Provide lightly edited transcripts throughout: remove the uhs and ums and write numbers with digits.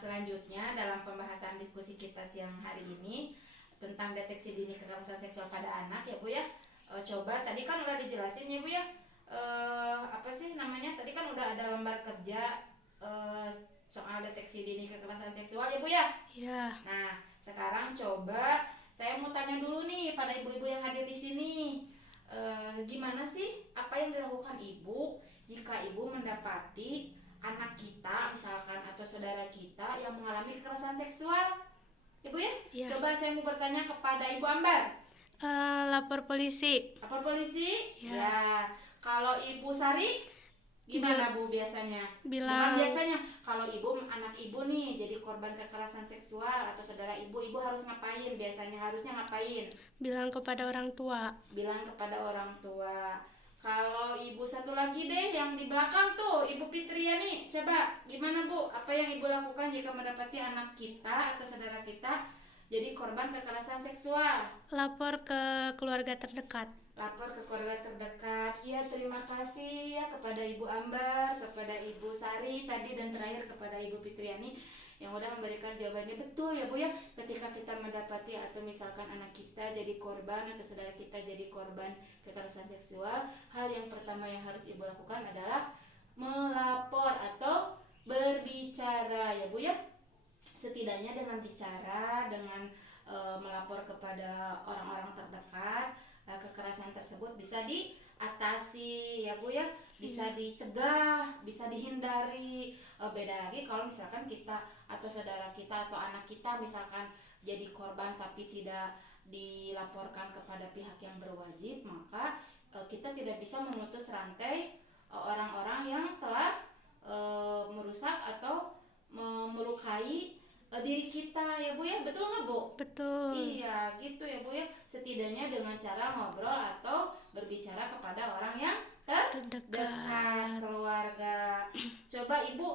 selanjutnya dalam pembahasan diskusi kita siang hari ini tentang deteksi dini kekerasan seksual pada anak ya Bu ya. Coba tadi kan udah dijelasin ya Bu ya. Apa sih namanya? Tadi kan udah ada lembar kerja soal deteksi dini kekerasan seksual ya Bu ya. Ya, Nah, sekarang coba saya mau tanya dulu nih pada ibu-ibu yang hadir di sini. Gimana sih apa yang dilakukan ibu jika ibu mendapati anak kita misalkan atau saudara kita yang mengalami kekerasan seksual? Ibu ya? Ya. Coba saya mau bertanya kepada Ibu Ambar. Lapor polisi. Lapor polisi? Ya. Ya. Kalau Ibu Sari gimana Bu biasanya? Bilang- Bukan biasanya, kalau anak ibu nih jadi korban kekerasan seksual atau saudara ibu harus ngapain? Biasanya harusnya ngapain? Bilang kepada orang tua. Bilang kepada orang tua. Kalau ibu satu lagi deh yang di belakang tuh, Ibu Fitriani, coba gimana Bu? Apa yang ibu lakukan jika mendapati anak kita atau saudara kita jadi korban kekerasan seksual? Lapor ke keluarga terdekat. Lapor ke keluarga terdekat. Ya, terima kasih ya kepada Ibu Ambar, kepada Ibu Sari tadi, dan terakhir kepada Ibu Fitriani yang udah memberikan jawabannya betul ya Bu ya. Ketika kita mendapati atau misalkan anak kita jadi korban atau saudara kita jadi korban kekerasan seksual, hal yang pertama yang harus Ibu lakukan adalah melapor atau berbicara ya Bu ya. Setidaknya dengan bicara, dengan melapor kepada orang-orang terdekat, kekerasan tersebut bisa diatasi ya Bu ya, bisa dicegah, bisa dihindari. Beda lagi kalau misalkan kita atau saudara kita atau anak kita misalkan jadi korban tapi tidak dilaporkan kepada pihak yang berwajib, maka kita tidak bisa memutus rantai orang-orang yang telah merusak atau melukai diri kita ya Bu ya. Betul nggak Bu? Betul. Iya gitu ya Bu ya. Setidaknya dengan cara ngobrol atau berbicara kepada orang yang terdekat, keluarga. Coba Ibu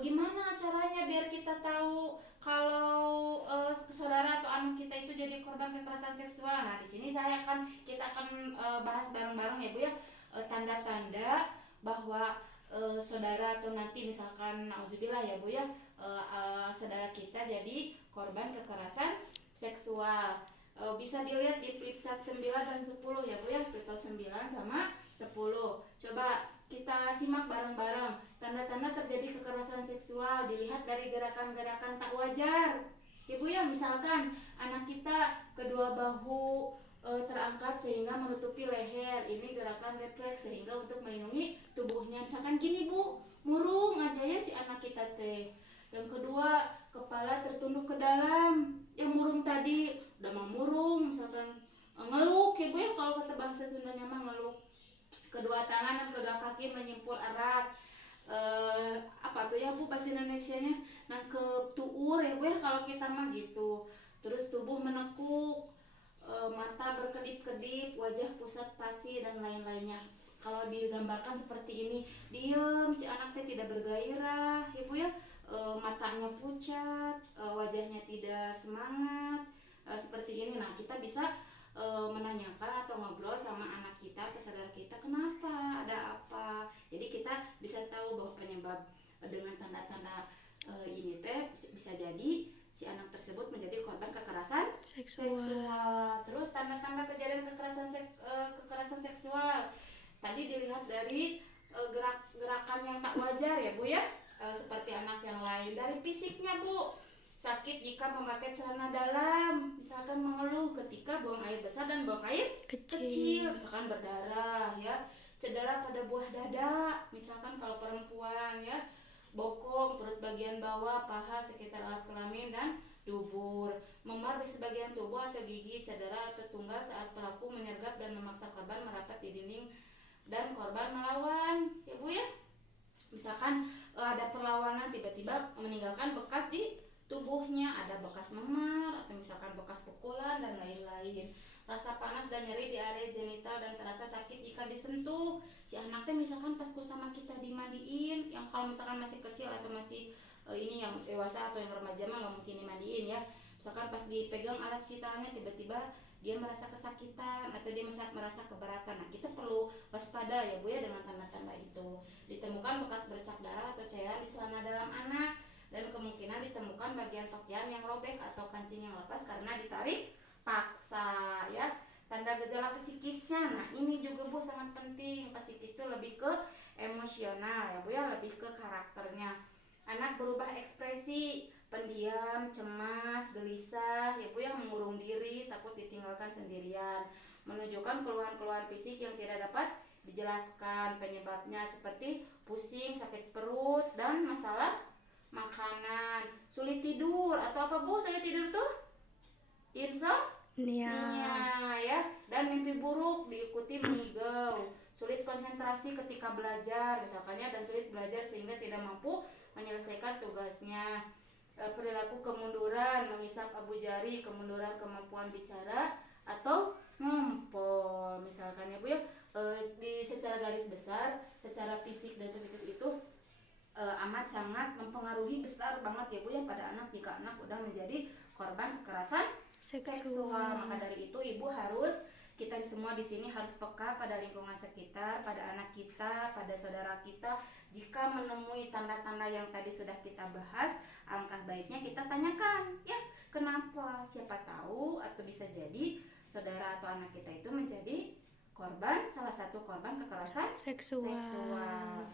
gimana caranya biar kita tahu kalau saudara atau anak kita itu jadi korban kekerasan seksual? Nah di sini kita akan bahas bareng-bareng ya Bu ya, tanda-tanda bahwa saudara atau nanti misalkan nauzubillah ya Bu ya, saudara kita jadi korban kekerasan seksual. Bisa dilihat di flip chart 9 dan 10 ya Bu ya, total 9 sama 10. Coba kita simak bareng-bareng. Tanda-tanda terjadi kekerasan seksual dilihat dari gerakan-gerakan tak wajar. Ibu ya, misalkan anak kita kedua bahu terangkat sehingga menutupi leher. Ini gerakan refleks sehingga untuk melindungi tubuhnya. Misalkan gini Bu, murung aja ya si anak kita teh. Yang kedua, kepala tertunduk ke dalam. Yang murung tadi udah mau murung, misalkan ngeluk ya Bu ya, kalau kata bahasa Sundanya mah ngeluk. Kedua tangan dan kedua kaki menyimpul erat. Apa tuh ya Bu bahasa Indonesianya? Nangkep tuur ya Bu ya kalau kita mah gitu. Terus tubuh menekuk, mata berkedip-kedip, wajah pusat pasi dan lain-lainnya. Kalau digambarkan seperti ini, diem si anak teh tidak bergairah ya Bu ya, matanya pucat, wajahnya tidak semangat, seperti ini. Nah kita bisa menanyakan atau ngobrol sama anak kita atau saudara kita, kenapa, ada apa. Jadi kita bisa tahu bahwa penyebab dengan tanda-tanda ini teh bisa jadi si anak tersebut menjadi korban kekerasan seksual. Terus tanda-tanda kejadian kekerasan seksual tadi dilihat dari gerakan yang tak wajar ya Bu ya, seperti anak yang lain. Dari fisiknya Bu, sakit jika memakai celana dalam, misalkan mengeluh ketika buang air besar dan buang air kecil, misalkan berdarah ya, cedera pada buah dada, misalkan kalau perempuan ya, bokong, perut bagian bawah, paha, sekitar alat kelamin dan dubur, memar di sebagian tubuh atau gigi, cedera atau tunggal saat pelaku menyergap dan memaksa korban merapat di dinding dan korban melawan ya Bu ya. Misalkan ada perlawanan, tiba-tiba meninggalkan bekas di tubuhnya, ada bekas memar atau misalkan bekas pukulan dan lain-lain. Rasa panas dan nyeri di area genital dan terasa sakit jika disentuh. Si anak teh misalkan pas sama kita dimandiin, yang kalau misalkan masih kecil atau masih ini yang dewasa atau yang remaja mah nggak mungkin dimandiin ya. Misalkan pas dipegang alat vitalnya tiba-tiba dia merasa kesakitan atau dia merasa keberatan. Nah kita perlu waspada ya Bu ya dengan tanda-tanda itu. Ditemukan bekas bercak darah atau cairan di celana dalam anak. dan kemungkinan ditemukan bagian pakaian yang robek atau kancing yang lepas karena ditarik paksa ya. Tanda gejala psikisnya, nah ini juga Bu sangat penting. Psikis itu lebih ke emosional ya Bu ya, lebih ke karakternya. Anak berubah ekspresi, pendiam, cemas, gelisah ya Bu, yang mengurung diri, takut ditinggalkan sendirian, menunjukkan keluhan-keluhan fisik yang tidak dapat dijelaskan penyebabnya seperti pusing, sakit perut, dan masalah makanan, sulit tidur atau apa Bu? Sulit tidur tuh insomnia ya, dan mimpi buruk diikuti mengigau, sulit konsentrasi ketika belajar misalkan ya, dan sulit belajar sehingga tidak mampu menyelesaikan tugasnya. Perilaku kemunduran, mengisap abu jari, kemunduran kemampuan bicara atau ngompol misalkan ya Bu ya. Di secara garis besar, secara fisik dan psikis itu amat sangat mempengaruhi besar banget ya Bu ya pada anak jika anak udah menjadi korban kekerasan seksual. Maka dari itu ibu harus, kita semua di sini harus peka pada lingkungan sekitar, pada anak kita, pada saudara kita. Jika menemui tanda-tanda yang tadi sudah kita bahas, alangkah baiknya kita tanyakan ya, kenapa? Siapa tahu atau bisa jadi saudara atau anak kita itu menjadi korban, salah satu korban kekerasan seksual.